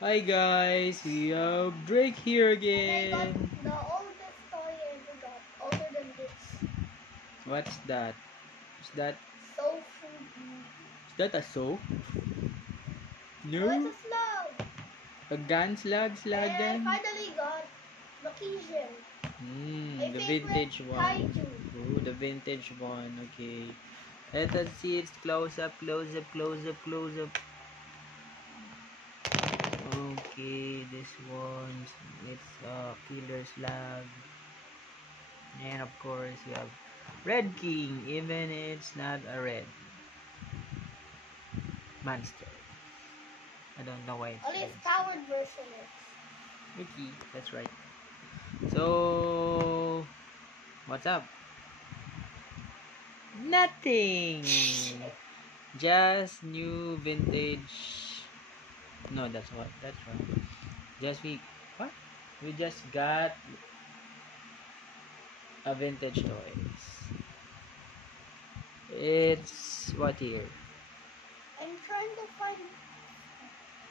Hi guys, we have Drake here And I got again. the oldest toy I ever got, older than this. What's that? Is that So fruity. a soap? No, it's No? a slug. A gun slug And I gun? finally got Lokisian, my The favorite vintage one. kaiju. Oh, the vintage one. Okay. Let us see its close up, close up, close up, close up. Okay, this one. It's a killer slug. And of course, we have Red King, even it's not a red monster. I don't know why it's Only red. its powered version is. Mickey, that's right. So, what's up? Nothing. Just new vintage. No, that's what. That's wrong. Just we what? We just got a vintage toys. It's what year? I'm trying to find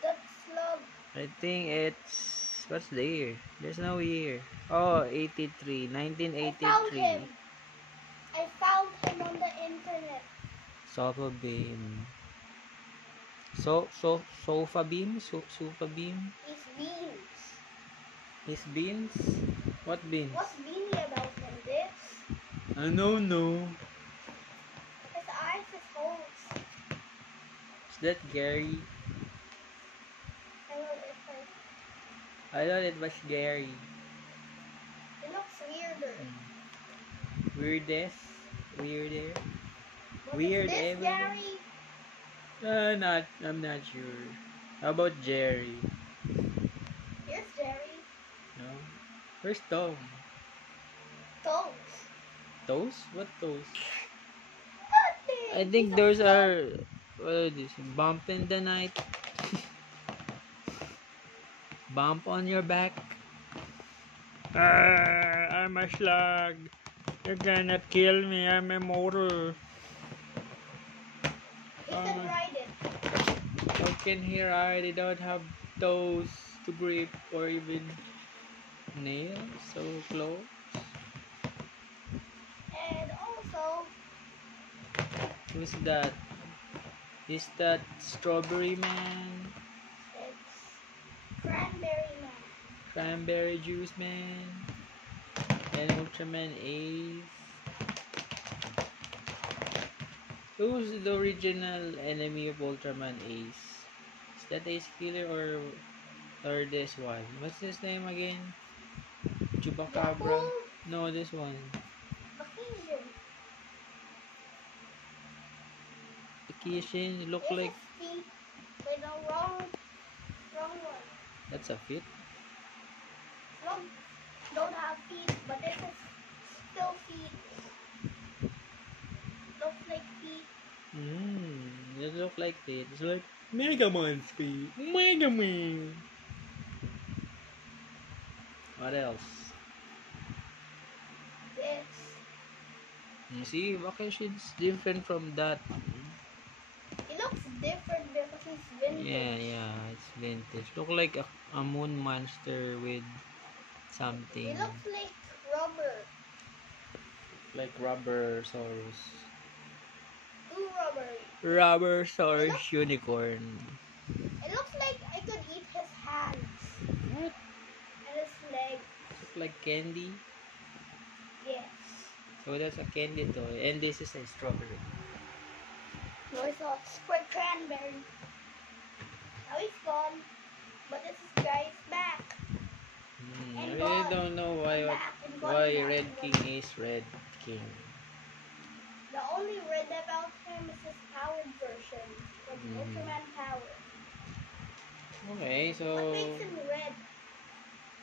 that slug. I think it's what's the year? There's no year. Oh, 83, I found 1983. him. I found him on the internet. Sofa beam. Sofa beam? Sofa beam? He's beans. His beans? What beans? What's beanie about him? This? I don't know. His eyes, his holes. Is that Gary? I don't know if I thought it was Gary. it looks weirder. Weirdest? Weirder? But Weird is this everything? Gary? I'm not sure. How about Jerry? Here's Jerry. No? Where's Tom? Toes. Toes? What toes? Nothing. I think He's a those slug. are what are these? Bump in the night. Bump on your back. I'm a slug. You cannot kill me. I'm immortal. He can ride it. How can he ride? They don't have toes to grip or even nails. So close. And also, Who's that? Is that Strawberry Man? it's Cranberry Man. Cranberry Juice Man? And Ultraman Ace? Who's the original enemy of Ultraman Ace? Is that Ace Killer or this one? What's his name again? Chupacabra? Yaku. No, this one. Lokisian. The Kishin look Here's like his feet. Wait, no, wrong one. that's a fit. Slug don't have feet, but this is still feet. Looks like feet. It look like it. It's like Mega Man's feet. Mega Man. What else? This. You see, Vakashin's different from that. It looks different because he's vintage. Yeah, it's vintage. Look like a moon monster with something It looks like rubber. like rubber saurus. Too rubbery. Rubber saurus unicorn. It looks like I could eat his hands What? and his legs. Look like candy. Yes. So that's a candy toy, and this is a strawberry. No, it's not. Spread cranberry. Now he's gone. But this is guy's back. I And really gone. don't know And back. And gone. why And back, Red and King gone. is Red King. The only red about him is his powered version. Like Ultraman power. Okay, What so makes him red?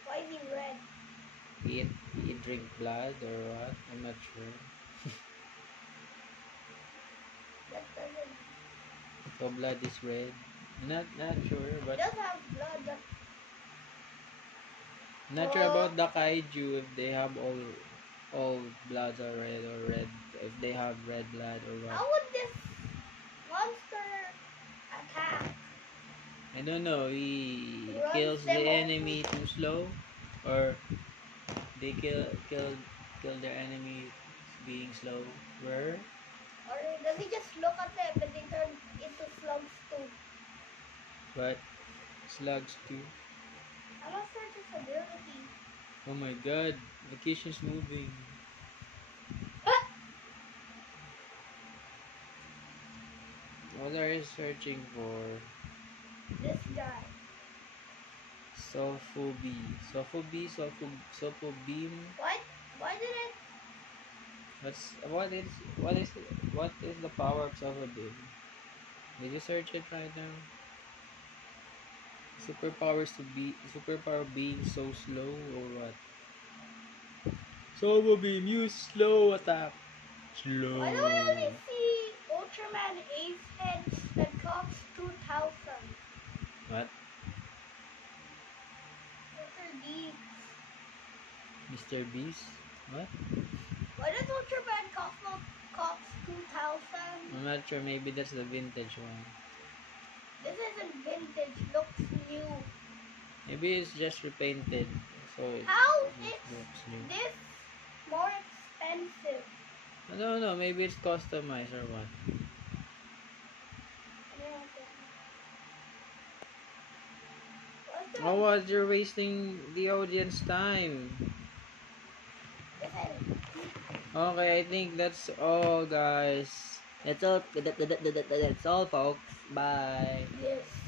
Why is he red? he drink blood or what? I'm not sure. That doesn't. So blood is red. Not sure, He but does have blood. But not sure about the kaiju if they have all bloods are red or red if they have red blood or how what. would this monster attack? I don't know. He runs kills them the over. enemy too slow, or they kill their enemy being slow. Where? Or does he just look at them and they turn into slugs too? But slugs too. I'm not search his ability. Oh my god, vacation's moving. What are you searching for? This guy. Sophobi. Sophobi, Sopho beam. What? Why did it? What is the power of Sophobeam? Did you search it right now? Superpower being so slow or what? Sophobeam, use slow attack. Slow. Why do I only see Ultraman Ace heads that cost 2,000? What? What are these? Mr. Beast? What? Why does Ultraman cost 2,000? I'm not sure. Maybe that's the vintage one. This isn't vintage. Looks new. Maybe it's just repainted. So it How just is looks new. this more expensive? I don't know. Maybe it's customized or what. What's the Oh, what? You're wasting the audience time. Okay, I think that's all, guys. That's all, folks. Bye. Yes.